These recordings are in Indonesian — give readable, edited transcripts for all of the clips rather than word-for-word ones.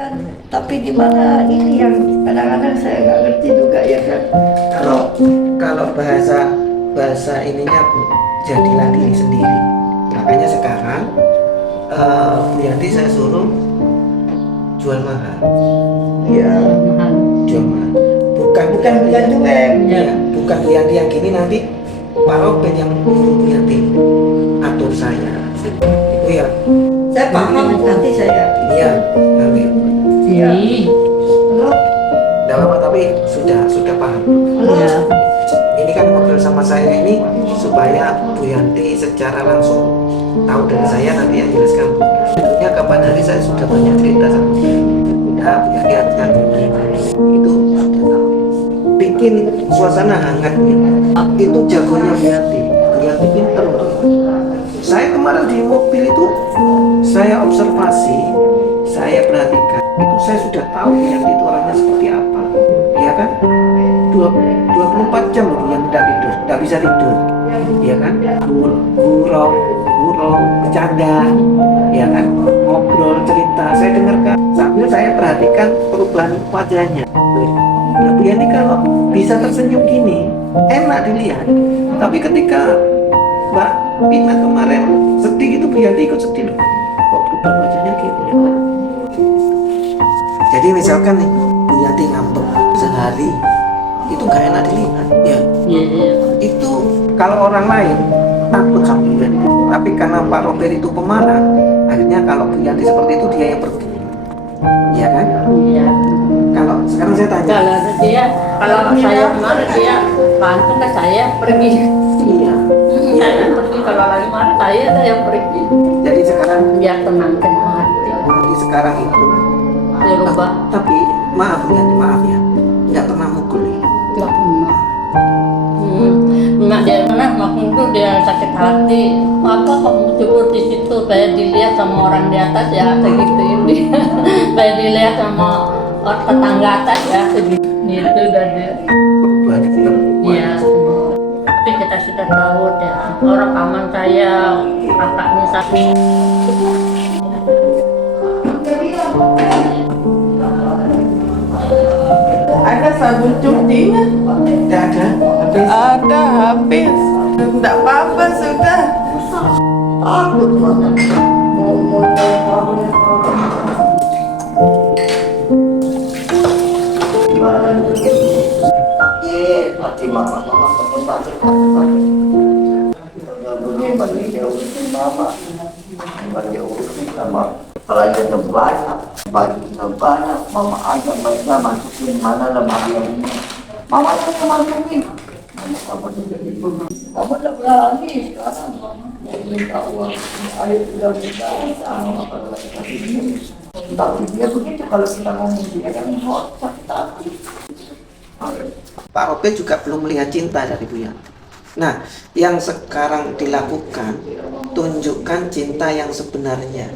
Kan, tapi gimana ini yang kadang-kadang saya nggak ngerti juga ya kan. Kalau bahasa ininya Bu, jadilah diri sendiri. Makanya sekarang Bu Yanti saya suruh jual mahal. Ya Jual mahal. Bukan cuek. ya, bukan Bu Yanti yang gini, nanti Pak Robert yang nyuruh Bu Yanti atur saya. Itu ya. Saya paham nanti saya. Iya, nanti. Iya. Halo. Tidak apa-apa, tapi sudah paham. Halo. Ya. Ini kan ngobrol sama saya ini supaya Bu Yanti secara langsung tahu dari saya, nanti yang jelaskan Bu. Ya kapan hari saya sudah banyak cerita sama Bu. Ya, Bu Yanti hati-hati. Itu bikin suasana hangat nih. Itu jagonya Bu Yanti. Bu Yanti pinter loh. Saya kemarin di mobil itu saya observasi, saya perhatikan, itu saya sudah tahu Bu Yanti itu orangnya seperti apa. Ya kan? 24 jam loh yang tidak bisa tidur, ya kan? Gurau, bercanda, ya kan? Ngobrol, cerita, saya dengarkan sambil saya perhatikan perubahan wajahnya. Nah, Bu Yanti kalau bisa tersenyum gini, enak dilihat. Tapi ketika Mbak Pina kemarin sedih itu, Bu Yanti ikut sedih loh. Kok berubah wajahnya gitu ya? Jadi misalkan nih, Bu Yanti ngambek sehari, itu gak enak dilihat ya. Itu kalau orang lain takut sama Bu Yanti, tapi karena Pak Robert itu pemarah, akhirnya kalau Bu Yanti seperti itu dia yang pergi, ya kan? Iya. Kalau sekarang saya tanya, Kalau saya marah dia pantun kan saya pergi. iya, Saya pergi, kalau lagi marah saya ada yang pergi. jadi sekarang Biar tenangkan hati. jadi sekarang itu Dia rubah. tapi maaf Bu Yanti, maaf ya, nggak pernah mukul ya. Nggak pernah. Mak dia mana makin tuh dia sakit hati. Apa kamu tidur di situ kayak dilihat sama orang di atas ya, segitu ini. Kayak dilihat sama orang tetangga atas ya, segitu. Itu dan dia. Perubahan itu kan Iya. Tapi kita sudah tahu ya, orang paman saya, kakaknya satu. Ada sabun cucinya? nggak ada, habis. Ada, habis. Tidak apa-apa sudah. Takut banget. Hati mama teman-teman bagi dia urusin mama, bagi urusin mama. Pelajarannya banyak, mama aja mereka masukin mana lemari ini. Mama yang masukin. Mama jadi mama udah berani sekarang. Mau minta uang, ayo udah minta sama kalau kasih ini. Tapi dia begitu kalau kita ngomong dia yang hot sakit hati. Pak Robert juga belum melihat cinta dari Bu Yanti. Nah, yang sekarang dilakukan, tunjukkan cinta yang sebenarnya.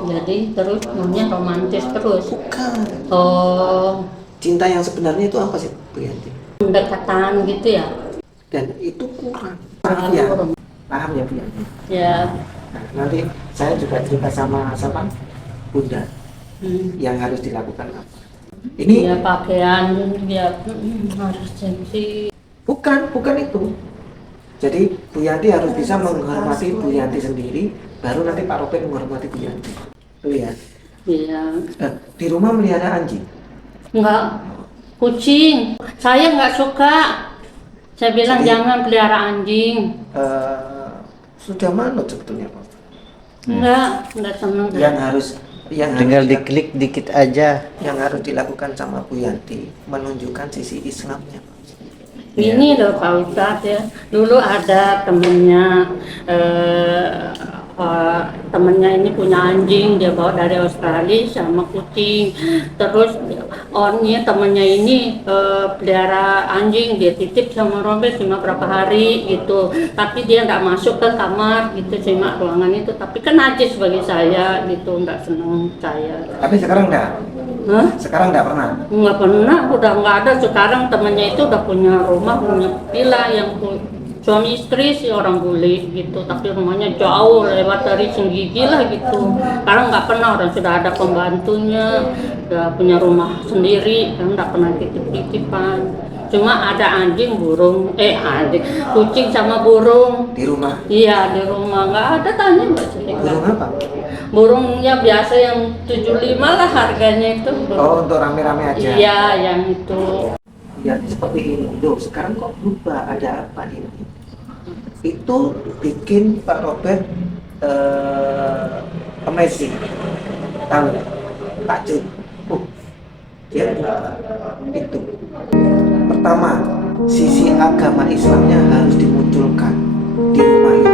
Jadi terus maunya romantis terus. Bukan. Oh, Cinta yang sebenarnya itu apa sih Bu Yanti? pendekatan gitu ya. Dan itu kurang. Paham ya? Paham ya Bu Yanti? Ya. Nah, nanti saya juga cerita sama Bunda yang harus dilakukan apa. Ini Ya pakaian dia harus sensi. bukan itu. Jadi Bu Yanti harus bisa menghormati Bu Yanti sendiri, baru nanti Pak Robert menghormati Bu Yanti. Tuh ya. Iya. Di rumah melihara anjing. Enggak, kucing. Saya nggak suka. Saya bilang Jadi, jangan pelihara anjing. Sudah manut sebetulnya Pak. Enggak senang. Yang Tinggal harus diklik dikit aja. yang harus dilakukan sama Bu Yanti, menunjukkan sisi Islamnya. Ini loh Pak Ustadz ya, dulu ada temennya ini punya anjing, dia bawa dari Australia sama kucing. Terus orangnya temennya ini pelihara anjing, dia titip sama Robert cuma berapa hari gitu. Tapi dia nggak masuk ke kamar gitu, cuma ruangan itu. Tapi kan najis bagi saya gitu, nggak seneng saya. Tapi sekarang enggak. Hah? Sekarang enggak pernah. Nggak pernah, udah nggak ada. Sekarang temennya itu udah punya rumah, punya villa yang suami istri sih orang bule gitu, tapi rumahnya jauh lewat dari Senggigi lah gitu. Sekarang nggak pernah, orang sudah ada pembantunya, udah punya rumah sendiri, kan nggak pernah titip-titipan. Cuma ada anjing, burung, anjing, kucing sama burung. Di rumah. Iya di rumah, nggak ada tanya mbak Celik. Burung apa? Burungnya biasa yang 75 lah harganya itu. Oh, untuk rame-rame aja. Iya yang itu. Ya seperti ini. Loh, sekarang kok berubah? Ada apa ini? Itu bikin Pak Robert amazing. Tahu nggak? Takjub. Dia berubah. Itu. Pertama, sisi agama Islamnya harus dimunculkan di rumah itu.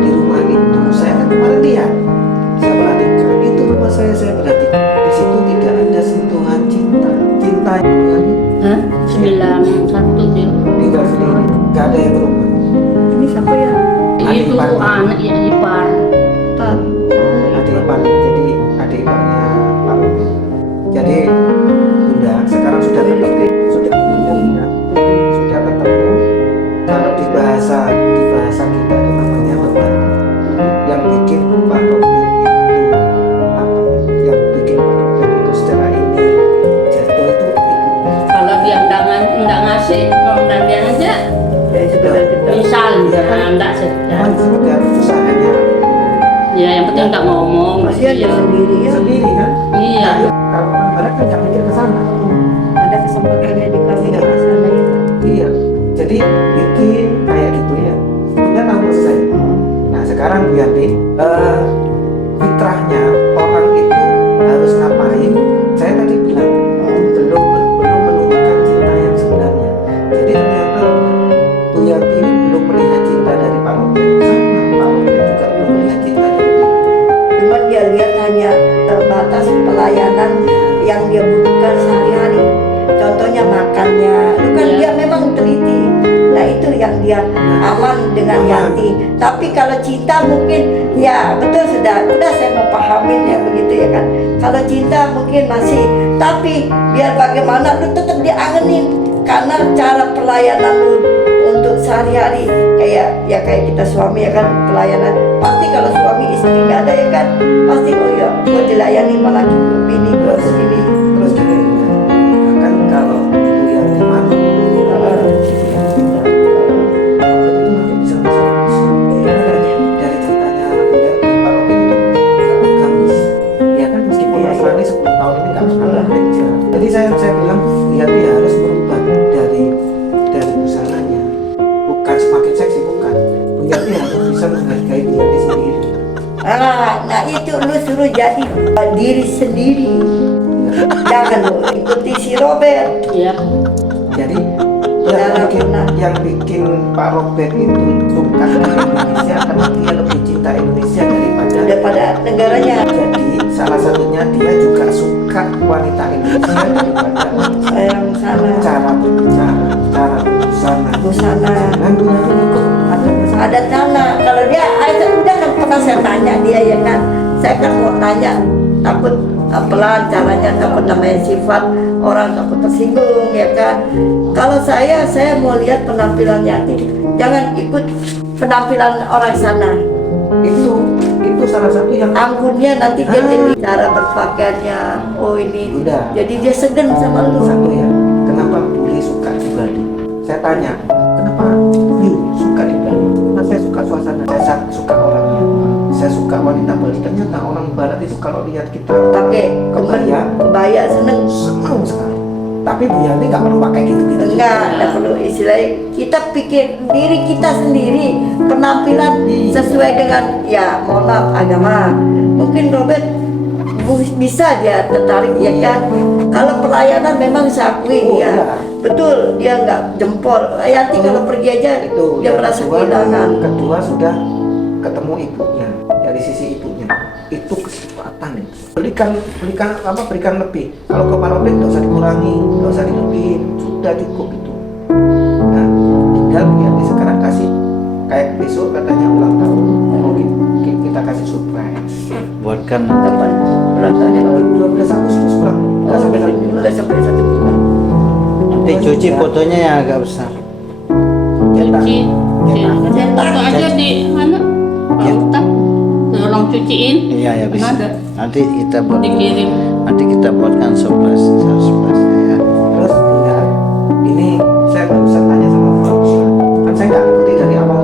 Di rumah itu saya kan kemarin lihat, saya perhatikan itu rumah saya perhatikan di situ tidak ada sentuhan cinta yang 91 dia. tinggal sendiri, nggak ada yang berubah. Ini siapa ya? Itu anak ya ipar. Adik ipar, jadi adik iparnya Pak Robert. Jadi Bunda sekarang sudah ketemu, sudah ketemu. Kalau di bahasa kita itu namanya berbagi. Yang bikin Pak Robert itu apa? Yang bikin Pak Robert itu secara ini jatuh itu Kalau dia nggak ngasih, orang dia aja. Misalnya nggak sedang. kan sudah usahanya Ya yang penting nggak ngomong. Masih ada Iya. sendiri ya. sendiri kan. Iya. Kalau orang barat kan nggak mikir ke sana. Ada kesempatannya dikasih Iya. ke sana ya. Iya, jadi bikin kayak gitu ya. Bunda tahu maksud saya. Nah sekarang Bu Yanti, fitrahnya orang itu harus ngapain? Saya tadi bilang belum menunjukkan cinta yang sebenarnya. Jadi ternyata Bu Yanti ini belum melihat cinta dari Pak Robert. Sama Pak Robert juga belum melihat cinta dari Bu. Cuman dia lihat hanya terbatas pelayanan yang dia butuhkan sehari-hari. Contohnya makannya, itu kan Iya. dia memang teliti. Nah itu yang dia aman dengan Yanti. Tapi kalau cinta mungkin ya betul sudah saya mau pahamin ya begitu ya kan. Kalau cinta mungkin masih, tapi biar bagaimana lu tetap diangenin karena cara pelayanan lu untuk sehari-hari kayak kita suami ya kan, pelayanan pasti kalau suami istri nggak ada ya kan pasti oh ya gue dilayani malah bini gue begini. Terus gini, bahkan kalau Bu Yanti mau dari ceritanya Bu Yanti, Pak Robert itu sangat gamis. Ya kan meskipun Iya, Mas Rani 10 tahun ini nggak pernah kerja. Jadi saya bilang Bu Yanti harus berubah dari busaranya. Bukan semakin seksi, bukan. Bu Yanti harus bisa menghargai diri sendiri. Nah itu lu suruh jadi diri sendiri, jangan lu ikuti si Robert. Iya. Jadi Cara yang bikin Pak Robert itu suka dengan Indonesia karena dia lebih cinta Indonesia Daripada negaranya. Jadi salah satunya dia juga suka wanita Indonesia daripada Sayang sana, cara berbicara, cara berbusana. busana, Jangan Bu Yanti ikut ada sana. Kalau dia, saya udah kan pernah saya tanya dia ya kan. Saya kan mau tanya, takut pelan caranya, takut namanya sifat orang takut tersinggung ya kan. Kalau saya mau lihat penampilan Yanti, jangan ikut penampilan orang sana. itu salah satu yang Anggunnya nanti dia jadi cara berpakaiannya. Oh ini, Udah. jadi dia segan sama lu. satu ya. Kenapa Buli suka di Bali? Saya tanya, kenapa Buli suka di Bali? Karena saya suka suasana, saya suka orangnya, saya suka wanita Bali. Ternyata orang Barat itu kalau lihat kita Pakai kebaya seneng. senang sekali. Tapi Bu Yanti nggak perlu pakai gitu-gitu. Enggak perlu istilahnya. Kita pikir diri kita sendiri, penampilan sesuai dengan ya mohon maaf agama. Mungkin Robert bisa dia tertarik ya kan. Kalau pelayanan memang saya akui Oh, ya. iya. Betul dia nggak jempol. Yanti kalau pergi aja Itu dia yang merasa kedua, kehilangan. kedua sudah ketemu ibunya, dari sisi ibunya itu kesempatan. Berikan lebih. Kalau ke Pak Robert nggak usah dikurangi, nggak usah dilebihin, sudah cukup itu. Nah tinggal Yanti sekarang kasih kayak besok katanya ulang tahun, mungkin kita kasih surprise. buatkan Kapan ulang tahunnya? 12 Agustus kurang nggak sampai satu bulan. Udah sampai 1 bulan. nanti cuci fotonya yang agak besar. Cetak. Cuci Cetak aja di mana? Pak Ya. Ustaz, tolong cuciin. Iya ya bisa. Ada. Nanti kita buat. Dikirim. Nanti kita buatkan 11 ya. Terus ya, ini saya barusan tanya sama Pak Ustaz, kan saya nggak ngerti dari awal.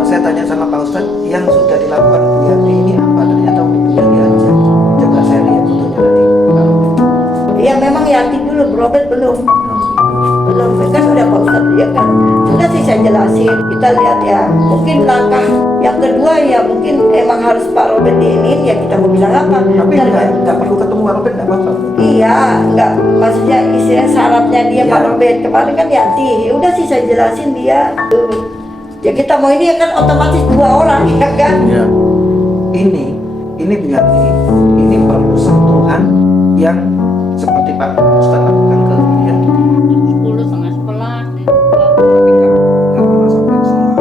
Saya tanya sama Pak Ustaz, yang sudah dilakukan Bu Yanti ini apa? Ternyata Bu Yanti aja. Coba saya lihat fotonya nanti. Ya memang Yanti dulu, berobat belum. Belum, kan udah Pak Ustadz ya kan. Sudah sih saya jelasin. Kita lihat ya, mungkin langkah yang kedua ya mungkin emang harus Pak Robert diinin ya kita mau bilang apa. Tapi Dan- nggak perlu ketemu Pak Robert, nggak apa-apa. Iya, enggak maksudnya istilah syaratnya dia Iya. Pak Robert kemarin kan Yanti. Ya udah sih saya jelasin dia. Ya kita mau ini kan otomatis 2 orang ya kan. Ya. Ini Bu Yanti, ini perlu sentuhan yang seperti Pak Ustaz lakukan ke Bu Yanti. 10 setengah 11 di Tapi nggak pernah sampai siang,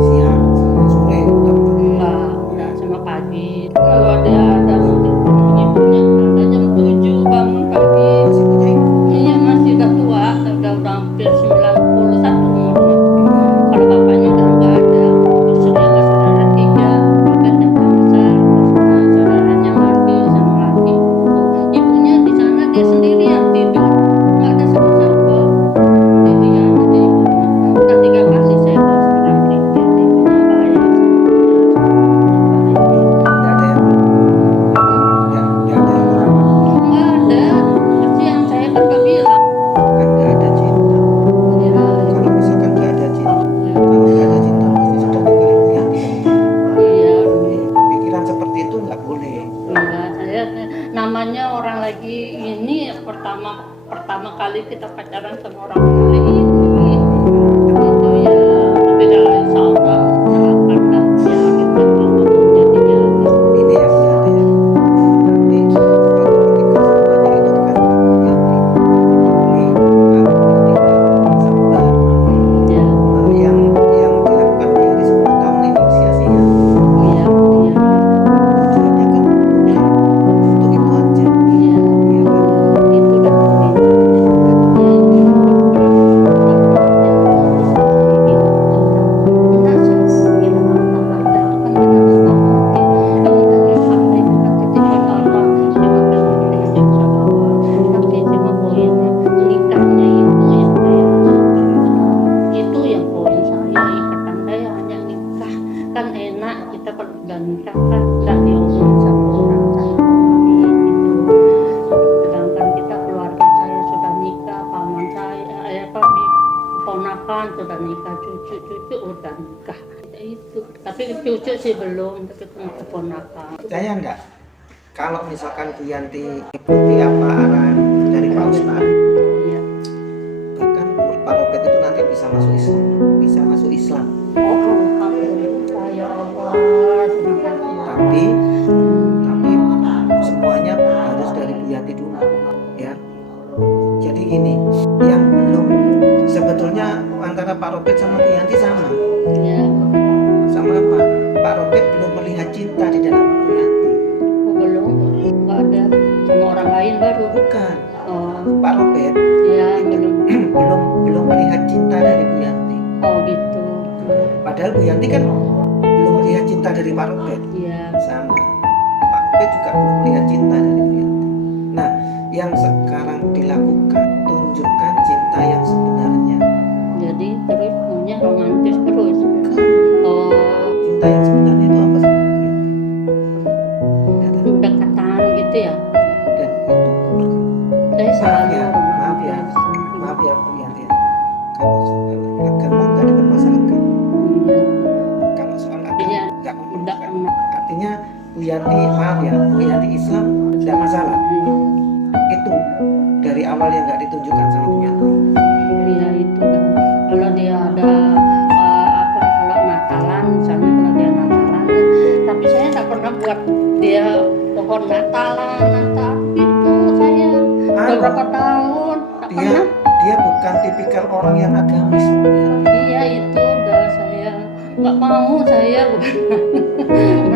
siang sampai sore udah udah sama pagi. Kalau dia ada mungkin ibunya ada jam 7 bangun pagi. masih punya ibu. Iya masih udah tua, udah hampir 91 umurnya. Kalau bapaknya udah nggak ada, terus dia ke saudara 3, Robert yang paling besar, terus saudaranya mati sama laki. Ibunya di sana dia sendirian tidur, nggak ada siapa-siapa. Sendirian ada ibunya. Udah 3 kali saya ke Australia, dia ibunya bahaya. Nggak ada yang nggak ada yang merawat. Nggak ada, pasti yang saya kan udah bilang. Kan nggak ada cinta. Ya, Kalau misalkan nggak ada cinta, kalau nggak ada cinta pasti sudah tinggalin Bu Yanti. iya. Pikiran seperti itu nggak boleh. Enggak, saya namanya orang lagi ini pertama kali kita pacaran sama orang bule ini itu ya, tapi kalau insya Allah akan dah ya kita mau jadinya Ini yang nggak ada ya. Nanti suatu ketika semuanya itu dikasih ke Bu Yanti. Ini kalau ini nggak sabar. ya Yang dilakukan Bu Yanti 10 tahun ini sia-sia. iya Tujuannya kan bukan untuk itu aja. iya Iya kan? itu dah itu yang poin saya ikatan saya hanya nikah kan enak kita kalau udah nikah kan nggak diomongin sama orang saya lain gitu sedangkan kita keluarga saya sudah nikah paman saya ponakan sudah nikah cucu udah nikah itu tapi cucu sih belum tapi keponakan Percaya nggak? Kalau misalkan Bu Yanti ikuti apa arahan dari Pak Ustadz, ya. bahkan Pak Robert itu nanti bisa masuk Islam, bisa masuk Islam. Oh alhamdulillah ya Allah terima kasih. Tapi semuanya harus dari Bu Yanti dulu, ya. Jadi gini, yang belum sebetulnya antara Pak Robert sama Bu Yanti sama apa? Pak Robert belum melihat cinta di dalam Bu Yanti. Oh, belum nggak ada sama orang lain baru Bukan, oh Pak Robert ya belum belum melihat cinta dari Bu Yanti. oh gitu Padahal Bu Yanti kan belum melihat cinta dari Pak Robert. iya Sama Pak Robert juga belum melihat cinta dari Bu Yanti. Nah, yang sekarang dilakukan, tunjukkan cinta yang sebenarnya. jadi terus punya romantis terus oh Cinta yang sebenarnya itu apa sih, Bu Yanti? Nggak tahu. pendekatan gitu ya Dan itu kurang. saya selalu Maaf ya Bu Yanti ya. Kalau soal agama nggak dipermasalahkan. iya Kalau soal agama Iya. nggak Nggak mempermasalahkan. Artinya Bu Yanti, maaf ya, Bu Yanti Islam tidak masalah. Itu dari awal yang nggak ditunjukkan sama Bu Yanti. iya itu dah. Kalau dia ada apa kalau Natalan misalnya kalau dia Natalan tapi saya tak pernah buat dia pohon Natalan Natal itu saya udah Halo. berapa tahun tak Dia pernah dia bukan tipikal orang yang agamis, Bu Yanti. iya itu udah saya nggak mau saya bukan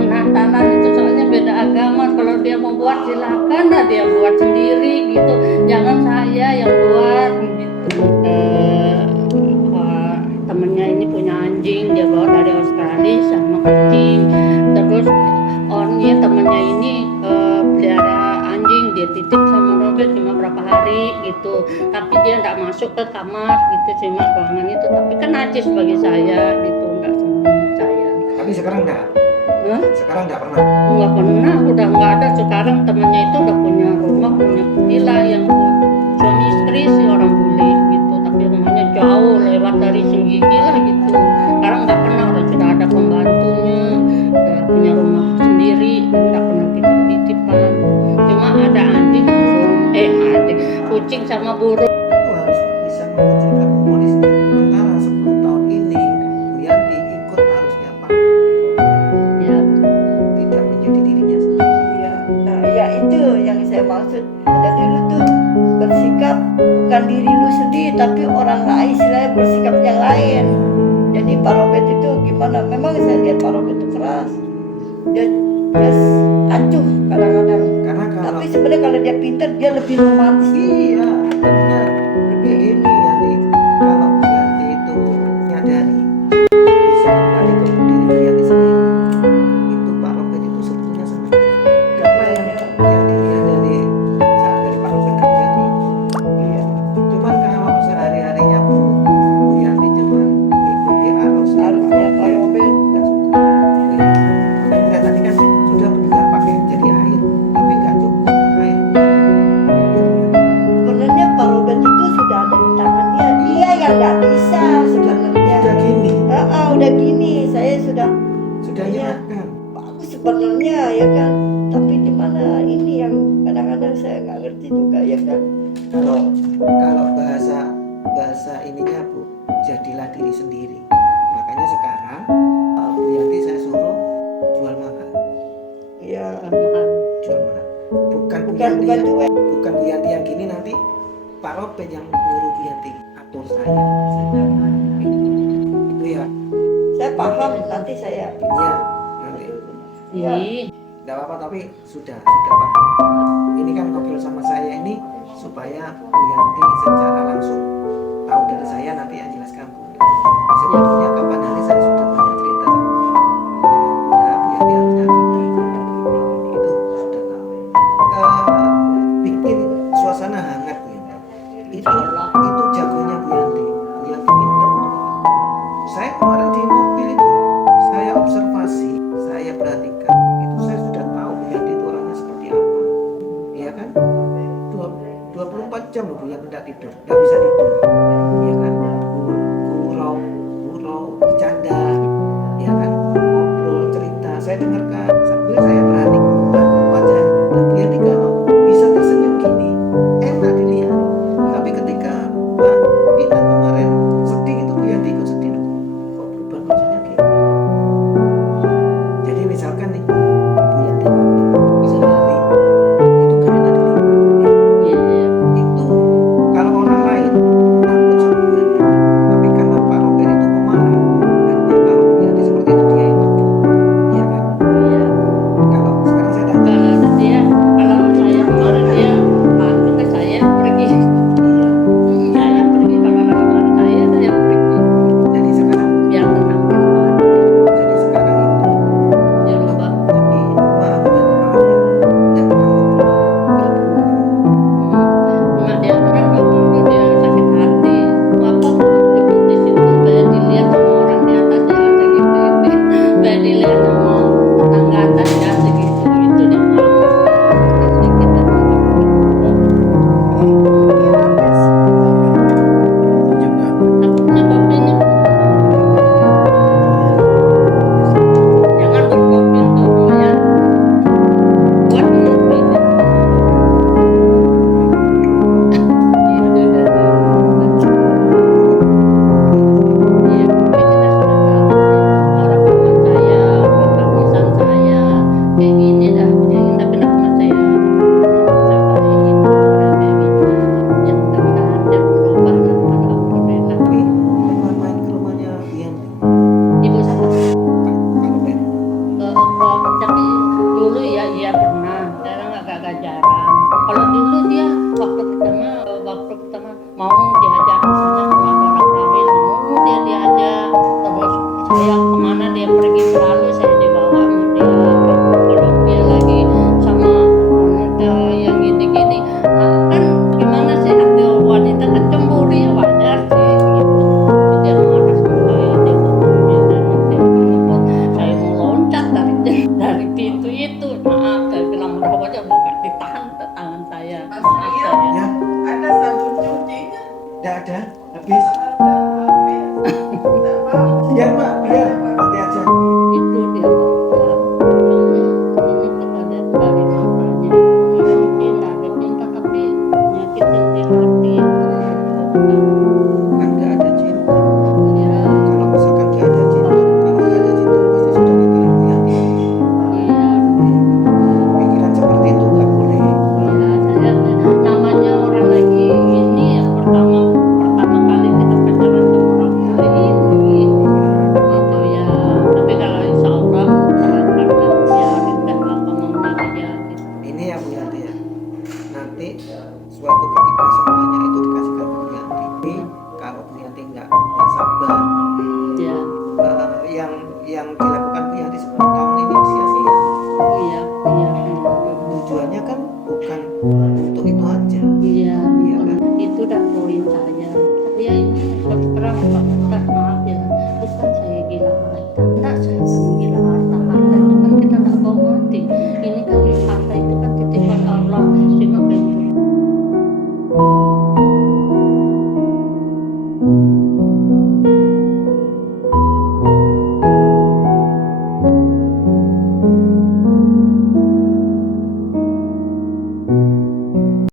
Natalan itu soalnya beda agama kalau dia mau buat silakan dah dia buat sendiri gitu jangan saya yang buat gitu dia titip sama Robert cuma berapa hari gitu, tapi dia nggak masuk ke kamar gitu, cuma ruangan itu. Tapi kan najis bagi saya gitu, nggak sama saya. Tapi sekarang enggak? Hah? Sekarang enggak pernah? Nggak pernah, udah nggak ada. Sekarang temannya itu udah punya rumah, punya villa yang suami istri sih orang bule gitu, tapi rumahnya jauh lewat dari Senggigi lah gitu. Sekarang nggak pernah, orang sudah ada pembantunya, udah punya rumah sendiri, nggak pernah titip-titipan. Cuma ada anjing, burung, anjing, kucing sama burung. Itu harus bisa memunculkan humorisnya. Sementara 10 tahun ini Bu Yanti ikut arusnya Pak Robert, Ya, tidak menjadi dirinya sendiri. Ya, nah ya itu yang saya maksud. Dari lu tuh bersikap bukan diri lu sendiri tapi orang lain, istilahnya bersikap yang lain. Jadi Pak Robert itu gimana? Memang saya lihat Pak Robert itu keras. Dia acuh kadang-kadang. Karena kalau Tapi sebenarnya kalau dia pintar dia lebih romantis. iya benar, lebih ini Yanti. Kalau Bu Yanti itu menyadari bisa kembali ke diri Bu Yanti sendiri, itu Pak Robert itu sebetulnya senang. Karena yang dilihat dari Pak Robert ke Bu Yanti, Iya. cuman kalau sehari-harinya Bu Yanti cuman mengikuti arus Harusnya Pak Robert. nggak suka. Ya. Makanya tadi kan sudah benar pakai jadi air, tapi nggak cukup air. Sebenarnya Pak Robert itu sudah ada di tangan dia. Dia yang nggak bisa sebenarnya. Sudah gini, Udah gini, saya sudah sudah Iya. nyerahkan. bagus sebenarnya ya kan. Tapi di mana ini yang kadang-kadang saya nggak ngerti juga ya kan. Kalau bahasa ininya Bu, jadilah diri sendiri. Makanya sekarang Bu Yanti saya suruh jual mahal, Ya jual mahal. Bukan Bu bukan Yanti bukan yang, cuek. bukan Bu Yanti yang gini, nanti Pak Robert yang nyuruh Bu Yanti atur saya. Itu ya, Saya paham nanti saya. ya nanti. Ya. ih, Tidak apa-apa, tapi sudah Pak. Ini kan ngobrol sama saya ini supaya Bu Yanti secara langsung tahu dari saya, nanti yang jelaskan Bu. Sebetulnya kapan hari saya sudah banyak cerita sama Bu. Udah Bu Yanti harusnya gini, itu sudah tahu. Bikin suasana hangat Bu Yanti. Itu jagonya Bu Yanti. Bu Yanti pintar untuk itu. Saya kemarin di mobil itu, saya observasi, saya perhatikan, itu saya sudah tahu Bu Yanti itu orangnya seperti apa. Iya kan? 24 jam loh Bu Yanti tidak tidur, nggak bisa tidur. Iya kan? Gurau, bercanda, ya kan? Ngobrol, cerita, saya dengarkan sambil saya perhatikan wajah. Dan Bu Yanti kalau bisa tersenyum gini, enak dilihat. Tapi ketika Mbak Pita kemarin sedih itu, Bu Yanti ikut sedih. Kok berubah wajahnya kayak gini? Jadi misalkan nih, Bu Yanti sehari itu gak enak dilihat. iya, iya. Itu kalau orang lain takut sama Bu Yanti, tapi karena Pak Robert itu pemarah, akhirnya kalau Bu Yanti seperti itu dia yang pergi. Iya kan? Iya. Kalau sekarang saya tanya, Kalau saya kemarin dia bantu ke saya pergi. iya. Saya pergi, kalau lagi marah saya pergi. Jadi sekarang Biar tenang. Jadi sekarang itu, Ya lupa. tapi maaf Bu Yanti, maaf ya, tidak pernah ngobrol. Cuma dia orang nggak bunuh, dia sakit hati. Apa cukup di situ biar dilihat sama orang di atas ya segitu ini. Biar dilihat sama tetangga atas ya segitu itu dia mau. Sedikit tapi juga takutnya kopinya. Jangan berkopi tuh ya. Buat ngopi. Iya, kita sudah tahu orang paman saya, bapak nisan saya, kayak gini dah, kayak gini tapi nak pernah saya sampaikan orang kayak gini. Ya mudah-mudahan dia berubah lah, alhamdulillah. Tapi pernah main ke rumahnya Bu Yanti, Ibu saya Pak Robert. tapi dulu ya iya pernah, sekarang agak jarang. Kalau dulu dia waktu pertama mau diajak misalnya kalau ada orang kawin mau dia diajak, terus saya kemana dia pergi selalu saya dibawa sama dia. Kalau dia lagi sama wanita yang gini-gini aja bukan ditahan tangan saya. Mas Maaf Ria, saya. Ya, ada sabun cucinya? tidak ada, habis. Ada habis. Tidak apa-apa. Ya Pak, biar nanti aja. Itu dia dokter. Soalnya ini kita lihat dari matanya itu mungkin ada cinta tapi nyakitin di hati. Kan nggak ada cinta. Ya, Kalau misalkan nggak ada cinta, kalau nggak ada cinta pasti sudah dikirim Bu Yanti. iya. Pikiran seperti itu nggak boleh. Iya, saya namanya orang lagi ini yang pertama kali kita pacaran sama orang tua ini gitu ya. Tapi kalau insya Allah akan biarin dah apa maunya dia gitu. Ini ya Bu Yanti ya. Nanti suatu ketika semuanya itu dikasihkan ke Bu Yanti. Kalau Bu Yanti nggak sabar, Ya, yang